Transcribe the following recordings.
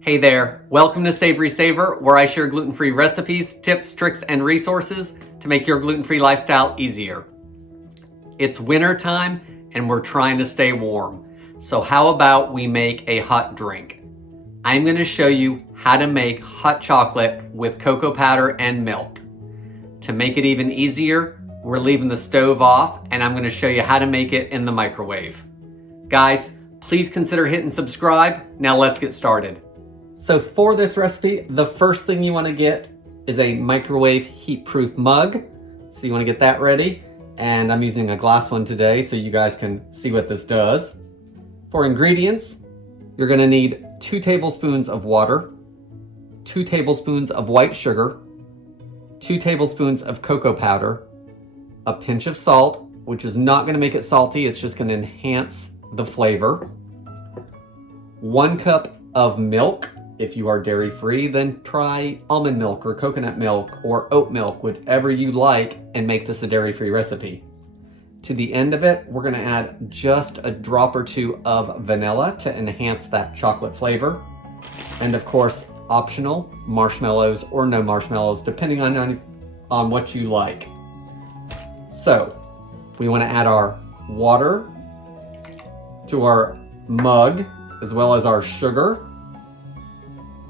Hey there, welcome to Savorysaver, where I share gluten-free recipes, tips, tricks, and resources to make your gluten-free lifestyle easier. It's winter time and we're trying to stay warm. So how about we make a hot drink? I'm going to show you how to make hot chocolate with cocoa powder and milk. To make it even easier, we're leaving the stove off and I'm going to show you how to make it in the microwave. Guys, please consider hitting subscribe. Now let's get started. So for this recipe, the first thing you want to get is a microwave heat-proof mug. So you want to get that ready. And I'm using a glass one today so you guys can see what this does. For ingredients, you're going to need 2 tablespoons of water, 2 tablespoons of white sugar, 2 tablespoons of cocoa powder, a pinch of salt, which is not going to make it salty, it's just going to enhance the flavor, 1 cup of milk. If you are dairy-free, then try almond milk or coconut milk or oat milk, whatever you like, and make this a dairy-free recipe. To the end of it, we're gonna add just a drop or 2 of vanilla to enhance that chocolate flavor. And of course, optional, marshmallows or no marshmallows, depending on what you like. So, we wanna add our water to our mug, as well as our sugar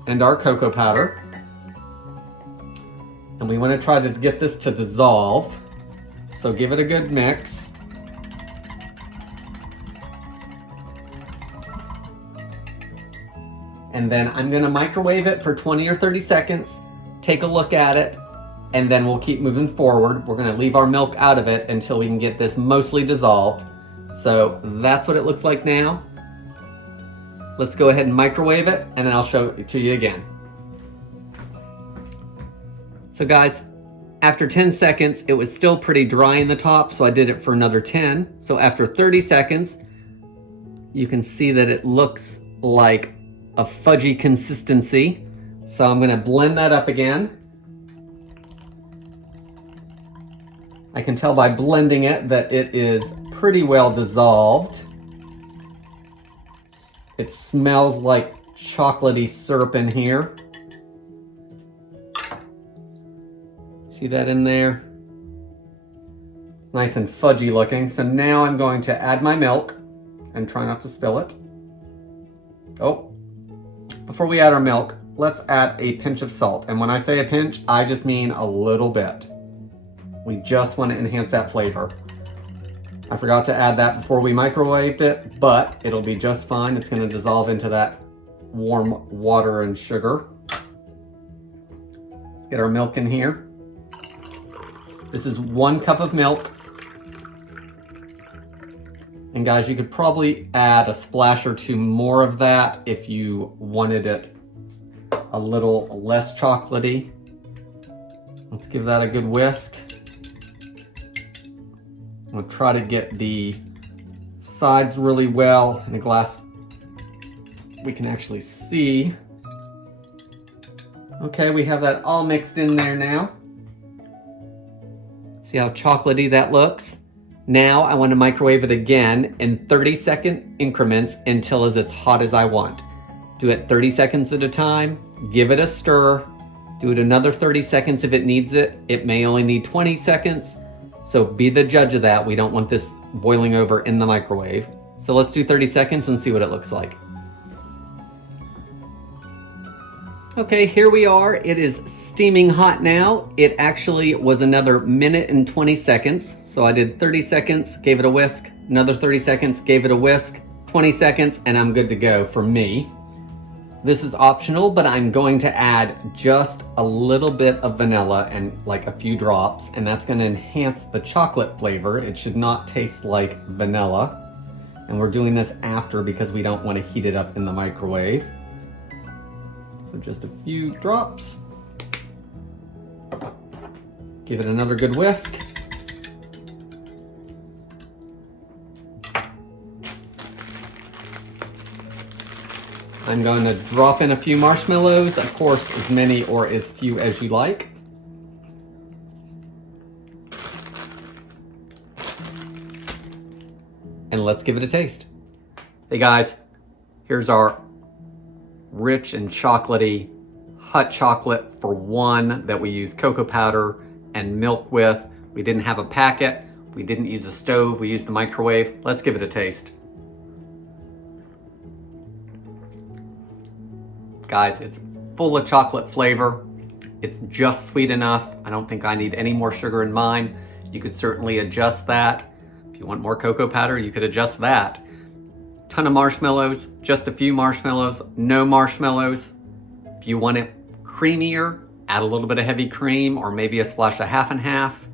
and our cocoa powder. And we want to try to get this to dissolve. So give it a good mix. And then I'm going to microwave it for 20 or 30 seconds, take a look at it, and then we'll keep moving forward. We're going to leave our milk out of it until we can get this mostly dissolved. So that's what it looks like now. Let's go ahead and microwave it, and then I'll show it to you again. So guys, after 10 seconds, it was still pretty dry in the top, so I did it for another 10. So after 30 seconds, you can see that it looks like a fudgy consistency. So I'm gonna blend that up again. I can tell by blending it that it is pretty well dissolved. It smells like chocolatey syrup in here. See that in there? It's nice and fudgy looking. So now I'm going to add my milk and try not to spill it. Oh, before we add our milk, let's add a pinch of salt. And when I say a pinch, I just mean a little bit. We just want to enhance that flavor. I forgot to add that before we microwaved it, but it'll be just fine. It's going to dissolve into that warm water and sugar. Let's get our milk in here. This is 1 cup of milk. And guys, you could probably add a splash or 2 more of that if you wanted it a little less chocolatey. Let's give that a good whisk. We'll try to get the sides really well in a glass we can actually see. Okay, we have that all mixed in there now. See how chocolatey that looks? Now I want to microwave it again in 30-second increments until it's hot as I want. Do it 30 seconds at a time, give it a stir, do it another 30 seconds if it needs it. It may only need 20 seconds. So be the judge of that. We don't want this boiling over in the microwave. So let's do 30 seconds and see what it looks like. Okay, here we are. It is steaming hot now. It actually was another minute and 20 seconds. So I did 30 seconds, gave it a whisk, another 30 seconds, gave it a whisk, 20 seconds, and I'm good to go for me. This is optional, but I'm going to add just a little bit of vanilla and like a few drops, and that's going to enhance the chocolate flavor. It should not taste like vanilla. And we're doing this after because we don't want to heat it up in the microwave. So just a few drops. Give it another good whisk. I'm going to drop in a few marshmallows, of course, as many or as few as you like. And let's give it a taste. Hey guys, here's our rich and chocolatey hot chocolate for one that we use cocoa powder and milk with. We didn't have a packet. We didn't use a stove. We used the microwave. Let's give it a taste. Guys, it's full of chocolate flavor. It's just sweet enough. I don't think I need any more sugar in mine. You could certainly adjust that. If you want more cocoa powder, you could adjust that. Ton of marshmallows, just a few marshmallows, no marshmallows. If you want it creamier, add a little bit of heavy cream or maybe a splash of half and half.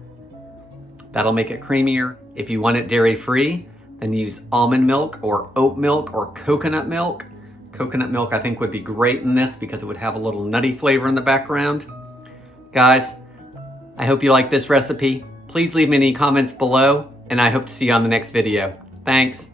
That'll make it creamier. If you want it dairy-free, then use almond milk or oat milk or coconut milk. Coconut milk I think would be great in this because it would have a little nutty flavor in the background. Guys, I hope you like this recipe. Please leave me any comments below, and I hope to see you on the next video. Thanks.